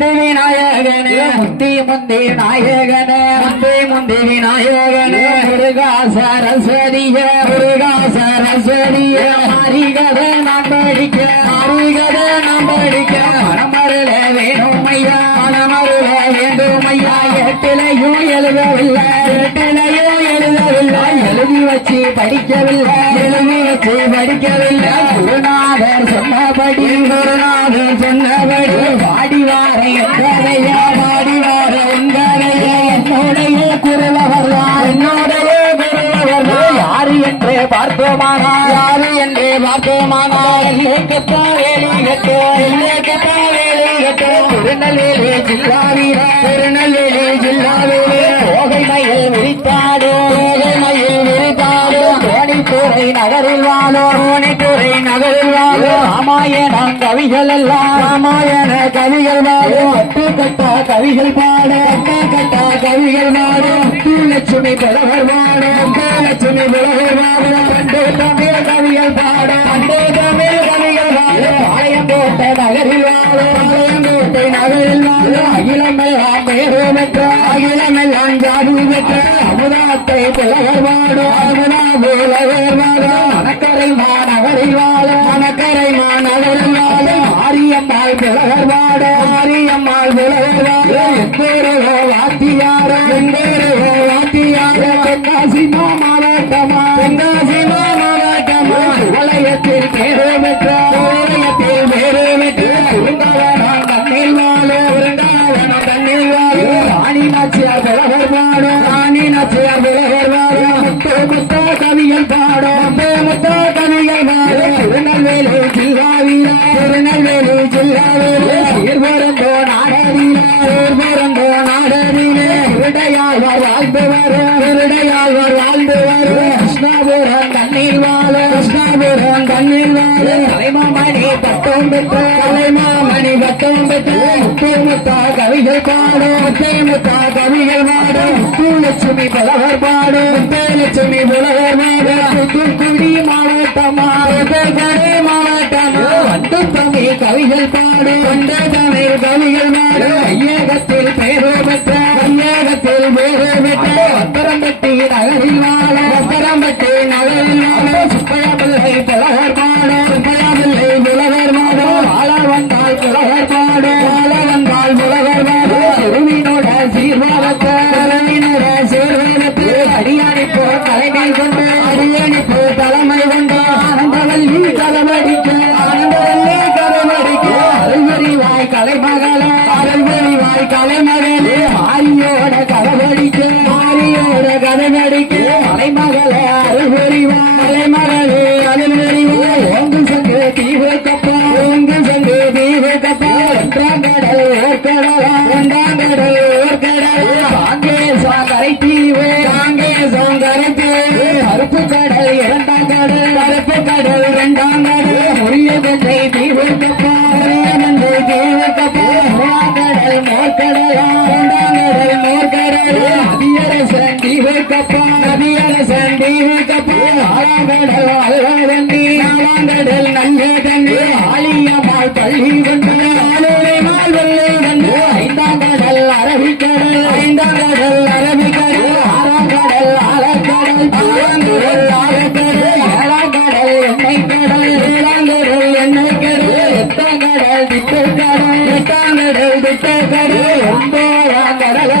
முந்தி விநாயகனே முந்தி முந்தி நாயகனே முந்தி முந்தி விநாயகனே முருகா சரஸ்வதிய முருகா சரஸ்வதிய மாரிகதை நாம் படிக்க மாரிகதை நாம் படிக்க மனமருள வேணுமையா மனமருள வேண்டுமையா எட்டிலையும் எழுதவில்லை எட்டிலையும் எழுதவில்லை எழுதி வச்சு படிக்கவில்லை எழுதி வச்சு படிக்கவில்லை குருநாதர் சொன்னபடி குருநாதர் சொன்னபடி வாடிவார எங்கரையா வாடிவார எங்கரையா என்னுடைய குருவவர்தான் என்னுடைய குருவவர்தான் யாரு என்று பார்த்தோமானா யாரு என்று பார்த்தோமானா எல்லைக்கத்தா வேலி கட்டு எல்லைக்கத்தா வேலி கட்டு திருநெல்வேலி ஜில்லாவில திருநெல்வேலி ஜில்லாவிலே ஓகை மயில் விரித்தாடு ஓகை மயில் விரித்தாடு கோணித்துறை நகரில் வாழோ கோணித்துறை நகரில் வாழோ ராமாயணம் கவிகள் எல்லாம் ராமாயண கவிகள் பாடும் அட்டு கட்டா கவிகள் பாடும் அட்டு கட்டா கவிகள் பாடும் லட்சுமி பிளவர் பாடும் லட்சுமி பிளவர் பாடும் அண்டு தமிழ் கவிகள் பாடும் அண்டு தமிழ் கவிகள் பாடும் ஆலயம் போட்ட நகரில் வாழும் ஆலயம் போட்ட நகரில் வாழும் அகிலமெல்லாம் பேரு பெற்ற அகிலமெல்லாம் ஜாது பெற்ற அமுதாத்தை பிளவர் பாடும் அமுதா புலவர் பாடும் மணக்கரை மாநகரில் வாழும் மணக்கரை மாநகரில் வாழும் ஆரியம்மாள் பிளவர் பாடும் ஆரியம்மாள் பிளவர் பாடும் எப்பேரோ வாத்தியாரோ எங்கேரோ வாத்தியாரோ தென்காசி மாவட்டமா தென்காசி மாவட்டமா வளையத்தில் பேரு பெற்ற வளையத்தில் பேரு பெற்ற உருங்காவனம் தண்ணில் வாழும் உருங்காவனம் தண்ணில் வாழும் ராணி நாச்சியார் பிளவர் பாடும் ராணி நாச்சியார் பிளவர் பாடும் முத்து முத்தா கவிகள் பாடும் முத்தா கவிகள் பாடும் திருநெல்வேலி ஜில்லாவில திருநெல்வேலி ஜில்லாவில சீர்பரந்தோ நாடரில சீர்பரந்தோ நாடரில விடையாழ்வார் வாழ்ந்து வரும் விடையாழ்வார் வாழ்ந்து வரும் கிருஷ்ணாபுரம் தண்ணீர் வாழும் கிருஷ்ணாபுரம் தண்ணீர் வாழும் கலைமாமணி பட்டம் பெற்ற கலைமாமணி பட்டம் பெற்ற முத்து முத்தா கவிகள் பாடும் முத்து முத்தா கவிகள் பாடும் லட்சுமி புலவர் பாடும் லட்சுமி புலவர் பாடும் தூத்துக்குடி மாவட்டமா தூத்துக்குடி மாவட்டமா வண்டு தமிழ் கவிகள் பாடும் வண்டு தமிழ் கவிகள் பாடும் ஐயகத்தில் பேரு பெற்ற ஐயகத்தில் பேரு பெற்ற வத்தரம்பட்டி நகரில் வாழ வத்தரம்பட்டி நகரில் வாழ சுப்பையாபிள்ளை புலவர் பாடும் சுப்பையாபிள்ளை புலவர் பாடும் வாழ வந்தால் புலவர் பாடும் வாழ வந்தால் புலவர் பாடும் திருவினோட சீர்வாதத்தை திருவினோட சீர்வாதத்தை அடியாணிப்போ தலைமை கொண்டு அடியாணிப்போ தலைமை கொண்டு ஆனந்தவல்லி கலவடிக்க ஆனந்தவல்லி கலவடிக்க அருள்வரிவாய் கலைமகளே அருள்வரிவாய் கலைமகளே மாரியோட கலவடிக்க மாரியோட கலவடிக்க கலைமகளே அருள்வரிவாய் கலைமகளே அருள்வரிவாய் ஓங்கு சங்கு தீவு கப்பா ஓங்கு சங்கு தீவு கப்பா ஒன்றாம் கடல் ஓர்கடலா ஒன்றாம் கடல் ஓர்கடலா காங்கேசம் கரை தீவு காங்கேசம் கரை தீவு அருப்பு கடல் இரண்டாம் கடல் அருப்பு கடல் இரண்டாம் கடல் முரியகத்தை தீவு கப்பா முரியகத்தை தீவு கப்பா மூணாம் கடல் மோர்கடலா இரண்டாம் கடல் மோர்கடலா அதியரசன் தீவு கப்பா அதியரசன் தீவு கப்பா ஆறாம் கடல் அல்வதந்தி நாலாம் கடல் நல்ல கண்டி ஆலியம்மாள் பள்ளி கொண்டு ஆளுமால் வெள்ளை கண்டு ஐந்தாம் கடல் அரபிக்கடல் ஐந்தாம் கடல் அரபிக்கடல் ஆறாம் கடல் ஆழக்கடல் ஆறாம் கடல் ஆழக்கடல் ஏழாம் கடல் எண்ணெய் கடல் ஏழாம் கடல் எண்ணெய் கடல் எட்டாம் கடல் திட்டக்கடல் எட்டாம் கடல் திட்டக்கடல் ஒன்பதாம் கடலா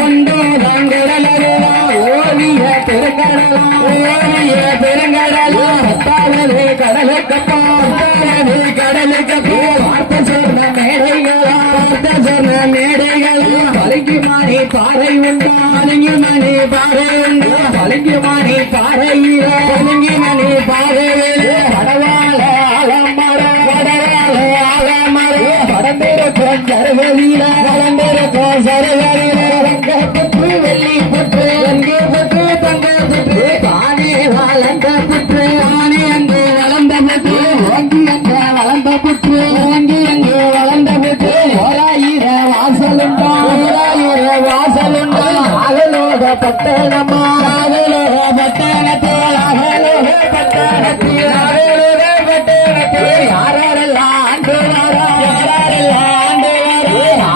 ஒன்பதாம் கடலா ஓவிய பெருங்கடலா ஓவிய பெருங்கடலா பத்தாவது கடலுக்கப்பா பத்தாவது கடலுக்கப்பா பார்த்த சொன்ன மேடைகளா பார்த்த சொன்ன மேடைகளா பழங்கி மாறி பாறை உண்டா பழங்கி மணி பாறை உண்டா பழங்கி மாறி பாறையில பழங்கி மணி பாறையில படவாள ஆலமர படவாள ஆலமர படந்திருக்கும் சரவெளியில படந்திருக்கும் சரவெளியில ரங்க புற்று வெள்ளி புற்று வெங்கி புற்று தங்க புற்று தானே வளர்ந்த புற்று தானே அங்கு வளர்ந்த புற்று ஓங்கி அங்கு வளர்ந்த புற்று ஓங்கி அங்கு வளர்ந்த புற்று ஓராயிர வாசலுண்டா ஓராயிர வாசலுண்டா அகலோக பட்டணமா அகலோக பட்டணத்தில் அகலோக பட்டணத்தில் அகலோக பட்டணத்தில் யாரெல்லாம் ஆண்டு வாரா யாரெல்லாம் ஆண்டு வாரா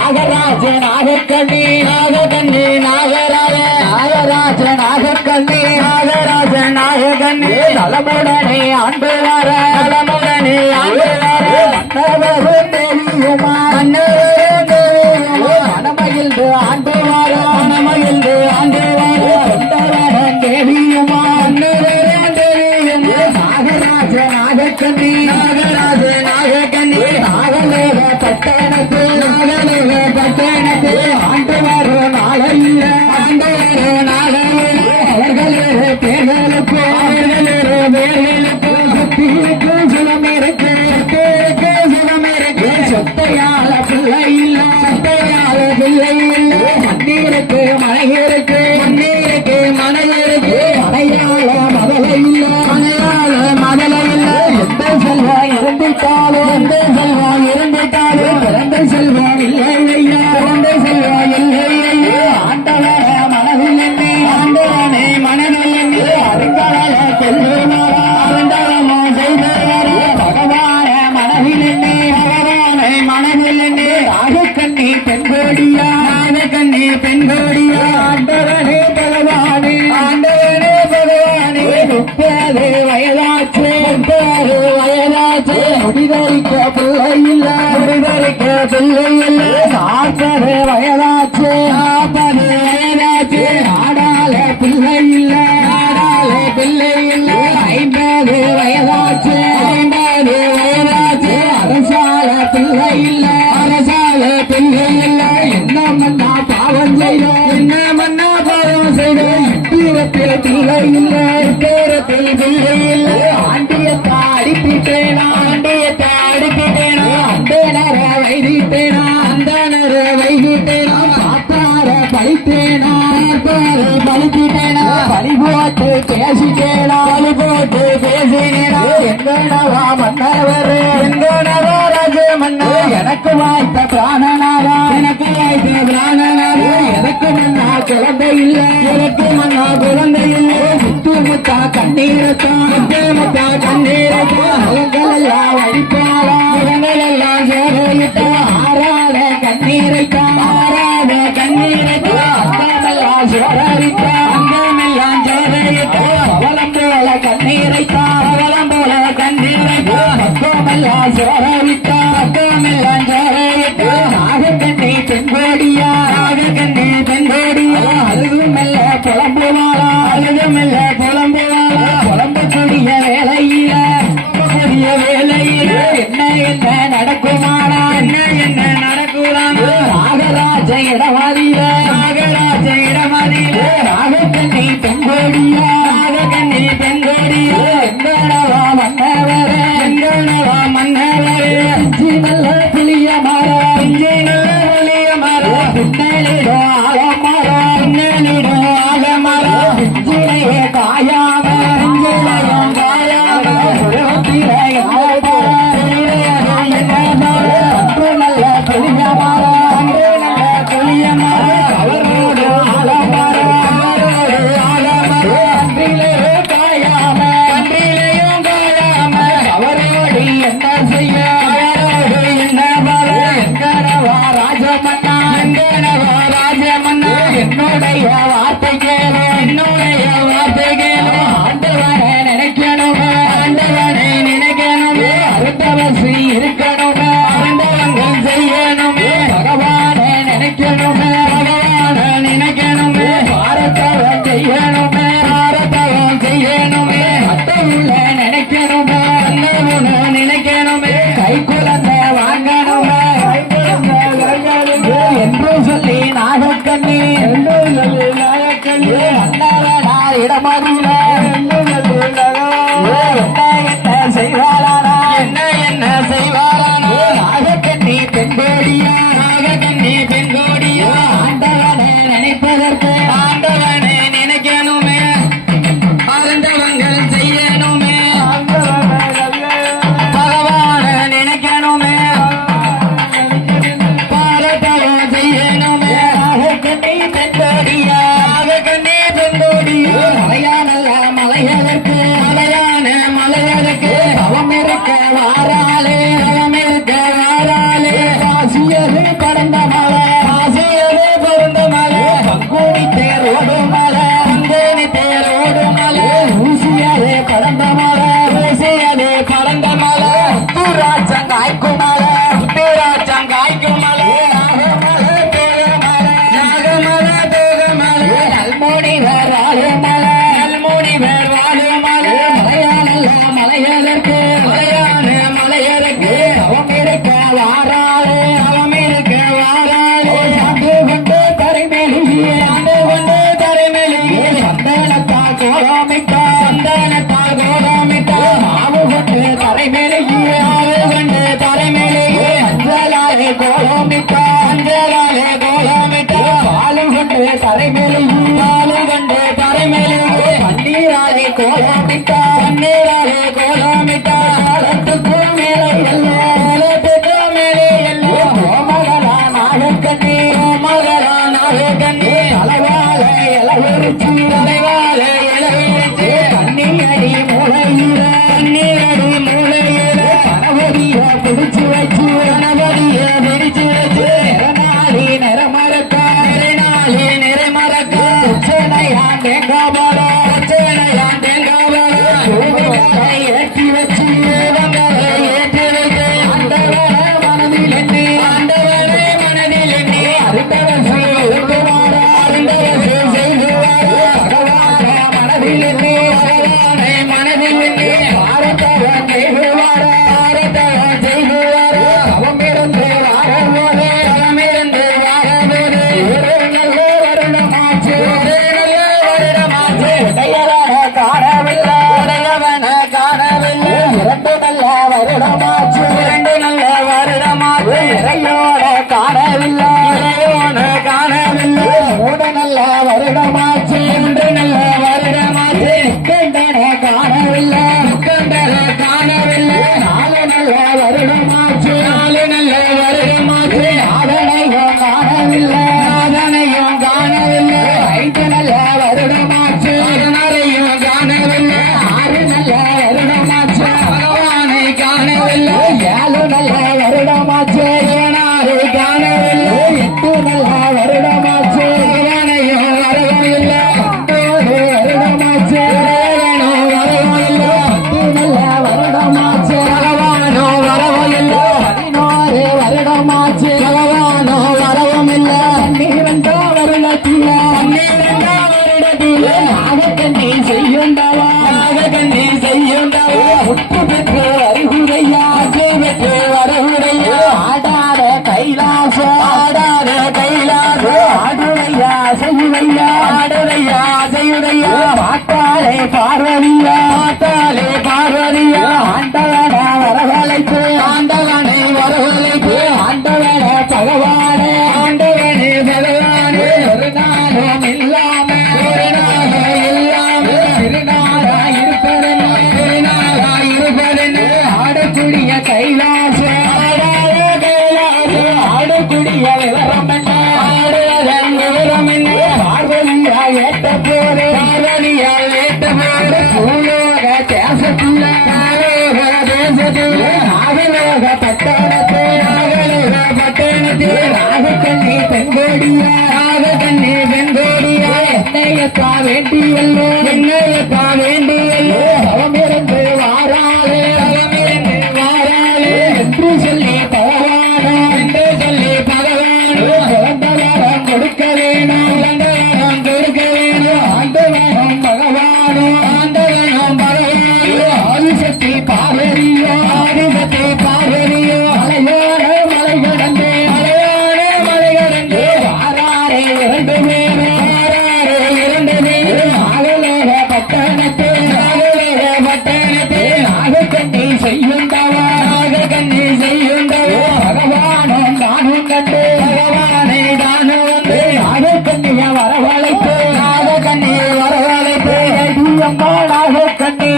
நாகக்கண்ணி நாகக்கண்ணி நாகராஜ நாகக்கண்ணி நாகராஜ நாகக்கண்ணி நலமுடனே ஆண்டு வர நலமுடனே ஆண்டு வர மன்னவரும் தேவியுமா மன்னவரும் தேவியுமா மனமகிழ்ந்து ஆண்டு வர மனமகிழ்ந்து ஆண்டு வர கொண்டவரன் தேவியுமா மன்னவரும் தேவியுமா நாகராஜ நாகக்கண்ணி நாகராஜ நாகக்கண்ணி நாகலோக பட்டணத்து நாகலோக பட்டணத்து ஆண்டு வரும் நாளையில் ஆண்டு வரும் நாளையில் அவர்களே பேர்களுக்கு அவர்களே பேர்களுக்கு சுத்திருக்கு சுகம் இருக்கு சுத்திருக்கு சுகம் இருக்கு சொத்தையால பிள்ளை இல்ல சொத்தையால பிள்ளை இல்ல மண்ணீருக்கு மழை இருக்கு மண்ணீருக்கு மழை இருக்கு மழையால மதலை இல்ல மழையால மதலை இல்ல எந்த செல்வம் இருந்துட்டாலும் எந்த செல்வம் இருந்துட்டாலும் பிறந்த செல்வம் இல்லை ஐயா பிறந்த செல்வம் இல்லை ஐயா ஆண்டவர மனதில் என்னை ஆண்டவனே மனதில் என்னை அருங்கால கொள்ளுமாறா அருந்தவமோ செய்தவர பகவான மனதில் என்னை பகவானை மனதில் என்னை நாகக்கண்ணி பெண்கோடியா நாகக்கண்ணி பெண்கோடியா ஆண்டவனே பகவானே ஆண்டவனே பகவானே 30 வயதாச்சு 30 வயதாச்சு முடிதறிக்க பிள்ளை இல்ல முடிதறிக்க பிள்ளை இல்ல 40 வயதாச்சு 40 வயதாச்சு ஆடால பிள்ளை இல்ல ஆடால பிள்ளை இல்ல 50 வயதாச்சு 50 வயதாச்சு அரசால பிள்ளை இல்ல அரசால பிள்ளை இல்ல என்ன மன்னா பாவம் செய்தோம் என்ன மன்னா பாவம் செய்தோம் தீரத்தில் பிள்ளை இல்ல தீரத்தில் பிள்ளை இல்ல ஆண்டியத்தா அடிப்பிட்டேனா ஆண்டியத்தா அடிப்பிட்டேனா அந்தனர வைதித்தேனா அந்தனர வைதித்தேனா பாத்தார பழித்தேனா பாத்தார பழித்திட்டேனா பழி போட்டு பேசிட்டேனா பழி போட்டு பேசினேனா எங்கனவா மன்னவர் எங்கனவா ராஜ மன்னா எனக்கு வாய்த்த பிராணனாரா எனக்கு வாய்த்த பிராணனாரா எனக்கு மன்னா குழந்தை இல்ல எனக்கு மன்னா குழந்தை இல்ல முத்து முத்தா கண்ணீரத்தா முத்து முத்தா கண்ணீரத்தா அவங்கள் எல்லாம் வடிப்பாளா அவங்கள் எல்லாம் சேவையிட்டா ஆறாத கண்ணீரைத்தா ஆறாத கண்ணீரைத்தா அங்கமெல்லாம் சோழரித்தா அங்கமெல்லாம் சோழரித்தா அவலம் போல கண்ணீரைத்தா அவலம் போல கண்ணீரைத்தா பக்கமெல்லாம் சோழரித்தா பக்கமெல்லாம் சோழரித்தா நாகக்கண்ணி பெண்கோடியா நாகக்கண்ணி பெண்கோடியா அழுதுமெல்ல புலம்புவாளா அழுதுமெல்ல புலம்புவாளா புலம்பக்கூடிய வேலையில புலம்பக்கூடிய வேலையில என்ன நடக்குமாடா என்ன நடக்குறாங்க நாகராஜ இடமதியில நாகராஜ இடமதியில நாகக்கண்ணி பெண்கோடியா நாகக்கண்ணி பெண்கோடியா எங்கனவா மன்னவரே எங்கனவா மன்னவரே இஞ்சி நல்ல புளிய மரம் இஞ்சி நல்ல புளிய மரம் பின்னலிடோ ஆலமரம் பின்னலிடோ ஆலமரம் இஞ்சிலையே காயாம இஞ்சிலையும் காயாம அன்று நல்ல புளிய மரம் அன்று நல்ல புளிய மரம் அவரோடு ஆலமரம் அவரோடு ஆலமரம் அன்றிலேயே காயாம அன்றிலேயும் காயாம அவரோடு என்ன செய்ய அவரோடு என்ன பல எங்கனவா ராஜமன்னா எங்கனவா ராஜமன்னா என்னுடைய வார்த்தை கேளு என்னுடைய வார்த்தை கேளு ஆண்டவனை நினைக்கணுமே ஆண்டவனை நினைக்கணுமே அருந்தவசி இருக்கணுமே அருந்தவங்கள் செய்யணுமே பகவானை நினைக்கணுமே பகவானை நினைக்கணுமே பாரத்தவன் செய்யணுமே பாரத்தவன் செய்யணுமே அத்தவுள்ள நினைக்கணுமே அன்னவுன்னு நினைக்கணுமே கை குழந்தை வாங்கணுமே என்று சொல்லி நாகக்கண்ணி என்று சொல்லி நாகக்கண்ணி அண்ணவனா இடமதியில என்ன செய்வாளானா என்ன செய்வாளானா நாகக்கண்ணி பெண்கோடியா நாகக்கண்ணி பெண்கோடியா ஆண்டவனை நினைப்பதற்கு ஆண்டவனை நினைக்கணுமே ஆண்டவங்கள் செய்யணுமே பகவானை நினைக்கணுமே பாரதவன் செய்யணுமே நாகக்கண்ணி பெண்கோடியா நாகக்கண்ணி பெண்கோடியா மலையானல்ல மலையதற்கு மலையான மலையதற்கு அவம் இருக்க வாராலே அவம் இருக்க வாராலே காசியது கடந்த மலை காசியது ஓடும் மலை அங்கேனி தேர் ஓடும் மலை ஊசியதே படந்த மலை ஊசியதே படந்த மலை உத்துராட்சம் காய்க்கும் மலை உத்துராட்சம் காய்க்கும் மலை நாகமலை தோகமலை நாகமலை தோகமலை நல்மொழி வேர் வாழும் மலை நல்மொழி வேர் வாழும் மலை மலையாளல்ல மலையதற்கு மலையான மலையதற்கு அவம் இருக்க வாராளே அவம் இருக்க வாராளே சாந்து கொண்டு தரைமேலியே சாந்து கொண்டு தரைமேலியே சந்தனத்தால் கோலமிட்டா சந்தனத்தால் கோலமிட்டா மாவு கொண்டு தரைமேலியே மாவு கொண்டு தரைமேலியே அஞ்சலாலே கோலமிட்டா அஞ்சலாலே கோலமிட்டா பாலு கொண்டு தரைமேலியே பாலு கொண்டு தரைமேலியே பன்னீராலே கோலமிட்டா பன்னீராலே கோலமிட்டா காலத்துக்கு மேலே எல்லோ காலத்துக்கு மேலே எல்லோ கோமகளா நாகக்கண்ணி கோமகளா நாகக்கண்ணி அளவால இளவரிச்சி அளவால இளவரிச்சி கண்ணியடி மூளையில கண்ணியடி மூளையில கணவதிய பிடிச்சு வச்சு கணவதிய பிடிச்சு வச்சு நிறநாளி நிறமறக்கா நிறநாளி நிறமறக்கா உச்சனையான் தேங்காபாலா உச்சனையான் தேங்காபாலா பூமிகளை ஏற்றி வச்சு பூமிகளை ஏற்றி வைத்து ஆண்டவர மனதில் எண்ணி ஆண்டவர மனதில் எண்ணி அறிந்தவர் செய்வாரா அறிந்தவர் செய்வாரா பகவான மனதில் எண்ணி பகவானை மனதில் எண்ணி பாரத்தவன் செய்வாரா பாரத்தவன் செய்வாரா அவமிருந்து வாரபோது அவமிருந்து வாரபோது ஒரு நல்ல வருடமாச்சு ஒரு நல்ல வருடமாச்சு உடையவன காணவில்லை உடையவன காணவில்லை இரண்டு நல்ல வருடமாச்சு இரண்டு நல்ல வருடமாச்சு இறையோட காணவில்லை இறையோட காணவில்லை மூணு நல்ல வருடமாச்சு மூன்று நல்ல வருடமாச்சு கண்டன காணவில்லை கண்டன காணவில்லை நாலு நல்ல வருடமாச்சு நாலு நல்ல வருடமாச்சு அதனையும் காணவில்லை அதனையும் காணவில்லை ஐந்து நல்ல வருடமாச்சு அதனையும் காணவில்லை ஆறு நல்ல வருடமாச்சு பகவானை காணவில்லை ஏழு நல்ல வருடமாச்சு ஏனாறு காணவில்லை எட்டு நல்ல வருடமாச்சு பகவானையும் வரவில்லை ஒன்பது வருடமாச்சு இறைவனும் வரவில்லை பத்து நல்ல வருடமாச்சு பகவானோ வரவில்லை 11 வருடமாச்சு பகவானோ வரவும் இல்லை 12 வருடத்தில 12 வருடத்தில நாகக்கண்ணி செய்யுண்டவா நாகக்கண்ணி செய்யுண்டவா முற்று பெற்று வருகுறையா பெற்று வருகுறையா ஆடாத கைலாசம் ஆடாத கைலாசம் ஆடுறையா செய்யுறையா ஆடுறையா செய்யுறையா பாட்டாலே பார்வதியா பாட்டாலே பார்வதியா ஆண்டவன வரவழைத்து ஆண்டவனை வரவழைத்து ஆண்டவன பகவானே ஆண்டவனே பகவானே ஒரு நாளும் இல்லாம ஒரு நாளும் இல்லாம திருநாளா இருப்பதென்ன திருநாளா இருப்பதென்ன ஆடக்கூடிய கைலாசம் ஆடாத கைலாசம் ஆடக்கூடிய விவரம் என்ன ஆடுவதன் விவரம் என்ன பார்வதியா ஏற்ற போது பார்வதியா ஏற்ற போது பூலோக தேசத்துல நாகலோக தேசத்துல நாகலோக பட்டணத்தில் நாகலோக பட்டணத்தில் நாகக்கண்ணி பெண்கோடியா நாகக்கண்ணி பெண்கோடியா என்னையத்தா வேண்டியல்லோ என்னையத்தா வேண்டியல்லோ அவமிருந்து வாராளே அவமிருந்து வாராளே என்று சொல்லி பகவானோ என்று சொல்லி பகவானோ குழந்தவரம் கொடுக்க வேணும் குழந்தவரம் கொடுக்க வேணும் ஆண்டவனும் பகவானோ ஆண்டவனும் பகவானோ ஆதிசக்தி பார்வதியோ ஆதிசக்தி பார்வதியோ மலையோட மலை கடந்து மலையோட மலை கடந்து வாராரே இரண்டு பேரும் வாராரே இரண்டு பேரும் நாகலோக பட்டணத்தில் நாகலோக பட்டணத்தில் நாகக்கண்ணி செய்யுண்டவா நாகக்கண்ணி செய்யுண்டவா பகவானும் தானும் கண்டு பகவானை தானும் வந்து நாகக்கண்ணிய வரவழைத்து நாகக்கண்ணி வரவழைத்து அம்மா நாகக்கண்ணி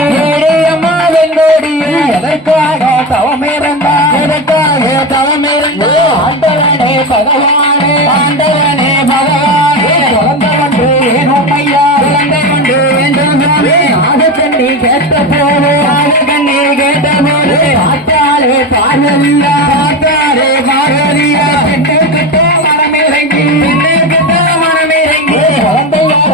அம்மா வெங்கோடியே எதற்காக தவமிருந்தா எதற்காக தவமிருந்தா ஆண்டவனே பகவானே ஆண்டவனே பகவானே குழந்தை வந்து வேணும் ஐயா குழந்தை கொண்டு வேண்டும் நாகக்கண்ணி கேட்ட போது நாகக்கண்ணி கேட்ட போது பார்த்தாலே பார்வதியா பார்த்தாலே பார்வதியா பெண்ணு கிட்ட மனமிறங்கி பெண்ணு கிட்ட மனமிறங்கி குழந்தையாக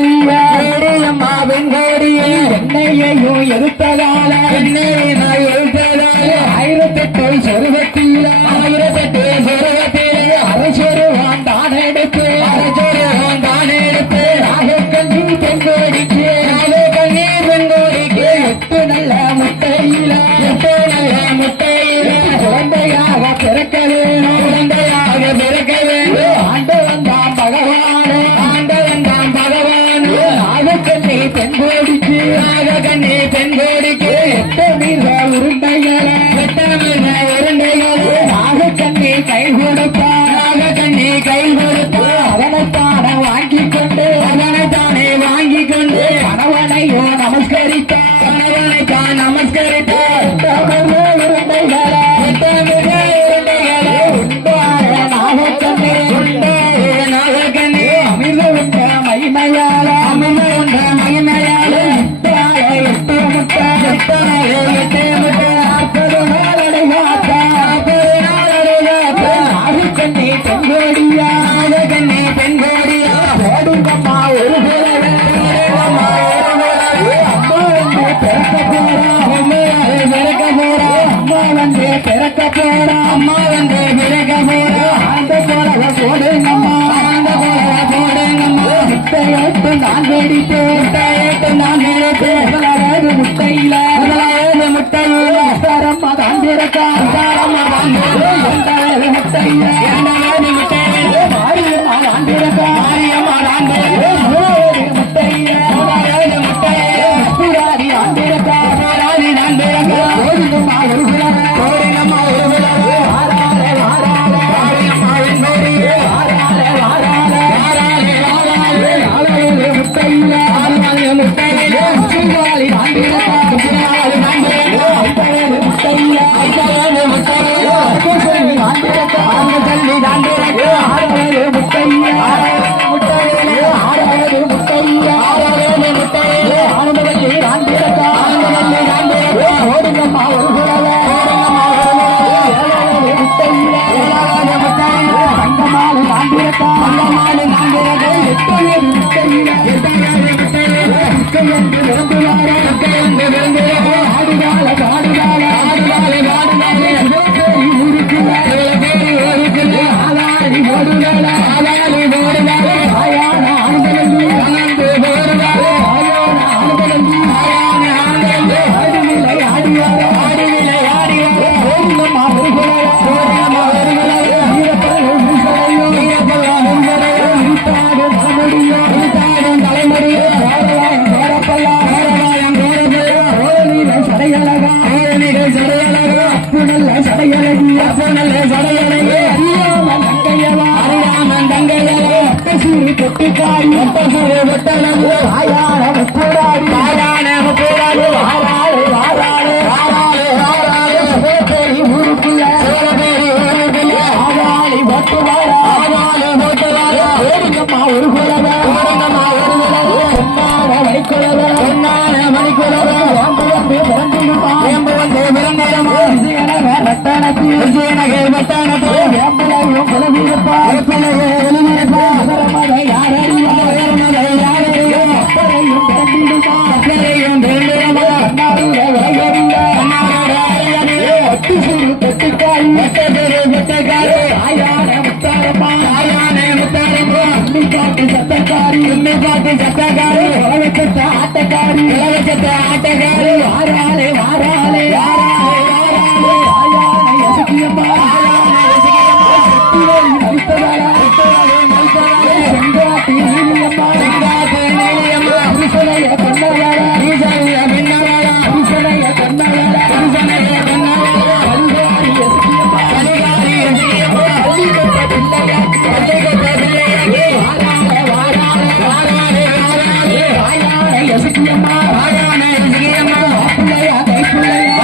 வெங்கோடிய அம்மா வெங்கோடிய என்னையையும் எதிர்த்ததால என்னையை எதிர்த்ததால 1008 சொருவத்தில 1008 சொருவத்தில அரசொருவான் தான் எடுத்து அரசொருவான் தான் எடுத்து நாகக்கண்ணி பெண்கோடிக்கு நாகக்கண்ணி பெண்கோடிக்கு 8 நல்ல முட்டையில 8 நல்ல முட்டையில குழந்தையாக பிறக்க வேணும் குழந்தையாக பிறக்க வேண்டும் ஆண்டவன் தான் பகவான் ஆண்டவன் தான் பகவான் நாகக்கண்ணி பெண்கோடிக்கு நாகக்கண்ணி பெண்கோடிக்கு 8 மீத உருண்டைகளை 8 மீத உருண்டைகளை நாகக்கண்ணி கை கொடுப்பா நாகக்கண்ணி கை கொடுப்பா அதனைத்தானே வாங்கிக் கொண்டு அதனைத்தானே வாங்கிக் கொண்டு கணவனையோ நமஸ்கரித்தா கணவனைத்தான் நமஸ்கரித்தா உருண்டைகளை 8 மீத உருண்டைகளை உண்டாய நாகக்கண்ணி உண்டாய நாகக்கண்ணி அமிர்த உண்ட மகிமையால அமிர்த உண்ட மகிமையால இட்டாய 8 முட்டை இட்டாய 8 முட்டை 40 நாள் அடையாத்தா 40 நாள் அடையாத்தா நாகக்கண்ணி பெண்கோடியா நாகக்கண்ணி பெண்கோடியா ஓடுங்கம்மா ஒரு குலவே ஓடுங்கம்மா ஒரு குலவே அம்மா வந்து பிறக்க போறா அம்மா வந்து பிறக்க போறா அம்மா வந்து பிறக்க போறா அந்த குலவை போடுங்கம்மா அந்த குலவை போடுங்கம்மா முட்டையிட்டு நான் வெடிப்பேன் முட்டையிட்டு நான் வெடிப்பேன் முதலாவது முட்டையில முதலாவது முட்டையில சாரம்மா தான் பிறக்கா சாரம்மா தான் இரண்டாவது முட்டையில இரண்டாவது முட்டையில மாரியம்மா தான் பிறக்கா மாரியம்மா தான் பிறக்கா மூணாவது முட்டையில மூணாவது முட்டையில புராதி தான் பிறக்கா புராதி தான் பிறக்கா கோடிங்கம்மா ஒரு குலவை கோடிங்கம்மா ஒரு குலவை வாராளே வாராளே வாரியம்மா வெண்கோடியே வாராளே வாராளே வாராளே வாராளே நாலாவது முட்டையில நாலாவது முட்டையில சுவாலி தான் பிறக்கா சுவாலி தான் பிறக்கா ஐந்தாவது முட்டையில ஐந்தாவது முட்டையில அங்கசல்லி தான் பிறக்கா அங்கசல்லி தான் பிறக்கா ஆறாவது முட்டையில ஆறாவது முட்டையில ஆறாவது முட்டையில ஆறாவது முட்டையில ஆனந்தவல்லி தான் பிறக்கா ஆனந்தவல்லி தான் பிறக்கா ஓடுங்கம்மா ஒரு குலவை ஓடுங்கம்மா ஒரு குலவை ஏழாவது முட்டையில ஏழாவது முட்டையில தங்கமாலு தான் பிறக்கா தங்கமாலு தான் பிறக்கா எட்டாவது முட்டையில எட்டாவது முட்டையில முட்டையென்று விரும்புவாரே முட்டையென்று விரும்புவாரே ஆடுகால பாடுகால ஆடுகால பாடுகால பேரி ஊருக்குள்ள பேரி ஊருக்குள்ள ஆளாடி போடுகால ஆளாடி போடுகால ஆயான ஆண்களி ஆனந்து போடுகால ஆயான ஆண்களி ஆயான ஆண்களி ஆடுவிலை ஆடிவாரே ஆடுவிலை ஆடிவாரே ஓடுங்கம்மா ஒரு குலவை ஓடுங்கம்மா ஒரு குலவை வீரப்பல்ல முன்சரையோ வீரப்பல்ல முன்சரையோ இருத்தாடும் தலைமுடியோ இருத்தாடும் தலைமுடியோ வேறவாயம் வேறப்பல்லா வேறவாயம் வேறப்பல்லா ஓரணிலை சடையழகா ஓரணிலை சடையழகா அப்பு நல்ல சடையழகி அப்பு நல்ல சடையழகி அறியாமன் தங்கையவா அறியாமன் தங்கையவா ஒட்டசூரி தொட்டிக்காரி ஒட்டசூரி ஒட்டழகு ஆயான முக்கூடாடி ஆயான முக்கூடாடி ஆறாளே ஆறாளே ஆறாளே ஆறாளே சோழபேரி ஊருக்குள்ள சோழபேரி ஊருக்குள்ள ஆவாளி ஓட்டுவாரா ஆவாளி ஓட்டுவாரா ஓடுங்கம்மா ஒரு குலவை ஓடுங்கம்மா ஒரு குலவை பொன்னான மணிக்குலவை பொன்னான மணிக்குலவை வேம்பு வந்து பிறந்திடுமா வேம்பு வந்து பிறந்திடுமா விஜயநக ரத்தனத்து விஜயநக ரத்தனத்து வேம்புலையும் குலவிருப்பா வேப்பிலையே எழுதிருப்பா மத யாரறியா மத யாரறியா அப்பறையும் பிறந்திடுமா அப்பறையும் பிறந்திடுமா கண்ணாருட வேகறியா கண்ணாருட வேகறியா ஒட்டு சூடு தொட்டுக்காரி ஒட்டதொரு தொட்டுக்காரி ஆயான முத்தாரம்மா ஆயான முத்தாரம்மா உண்மை காட்டு சத்தக்காரி உண்மை காட்டு சத்தக்காரி உலகச்சத்த ஆட்டக்காரி உலகச்சத்த ஆட்டக்காரி வாராளே வாராளே வாராளே வாராளே ஆயான யசுகியம்மா ஆயான யசுகியம்மா சக்திவேலி மரித்ததாரா சக்திவேலி மரித்ததாரா செங்காட்டி நீலியம்மா செங்காட்டி நீலியம்மா புருஷனைய கண்ணவாரா புருஷனைய கண்ணவாரா புருஷனைய கண்ணவாரா புருஷனைய கண்ணவாரா கலிகாரி யசுகியம்மா கலிகாரி யசுகியம்மா கலிகட்ட பிள்ளையா கலிகட்ட பிள்ளையா வாராளே வாராளே வாராளே வாராளே ஆயான யசுகியம்மா ஆயான யசுகியம்மா பிள்ளையா கை பிள்ளையா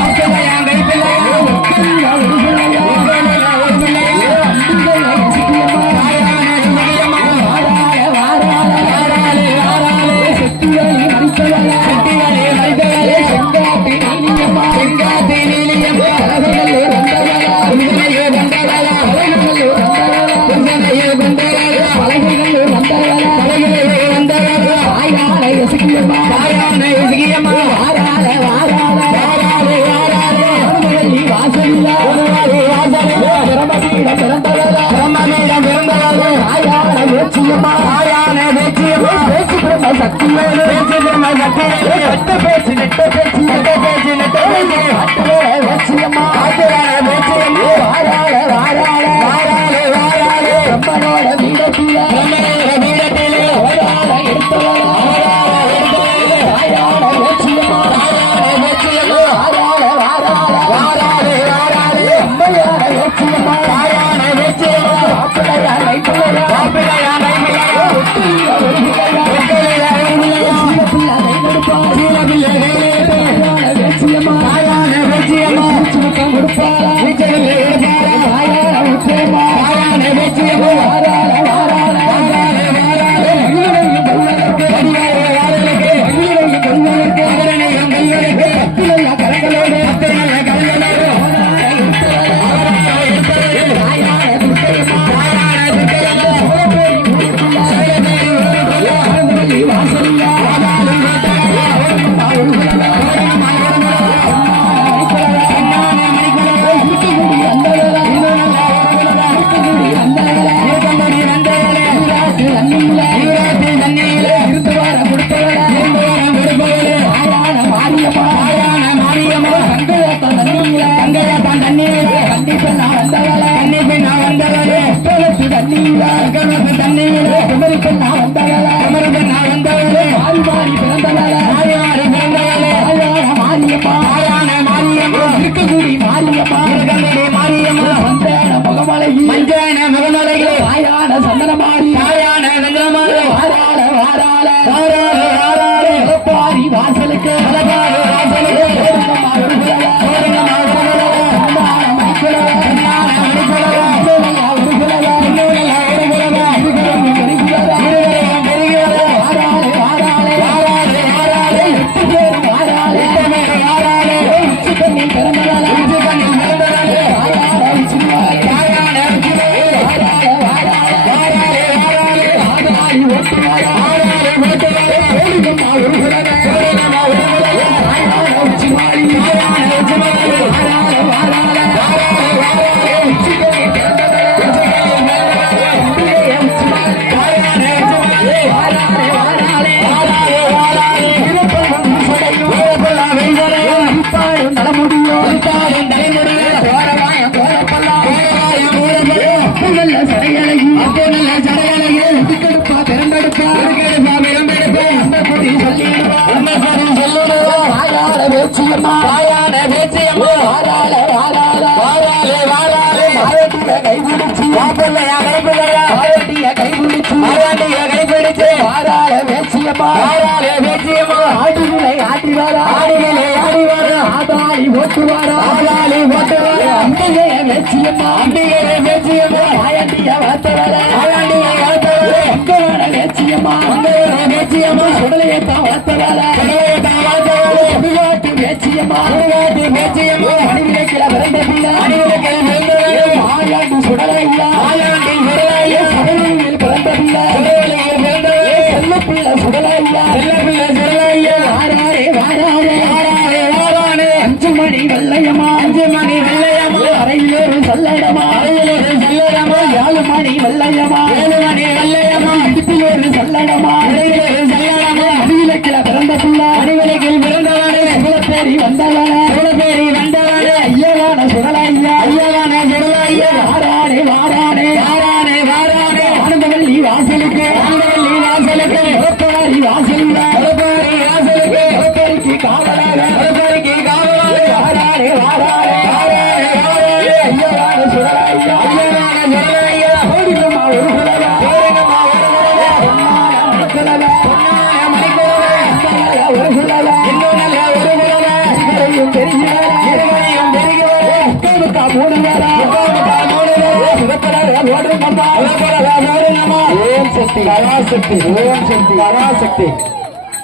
பராசக்தி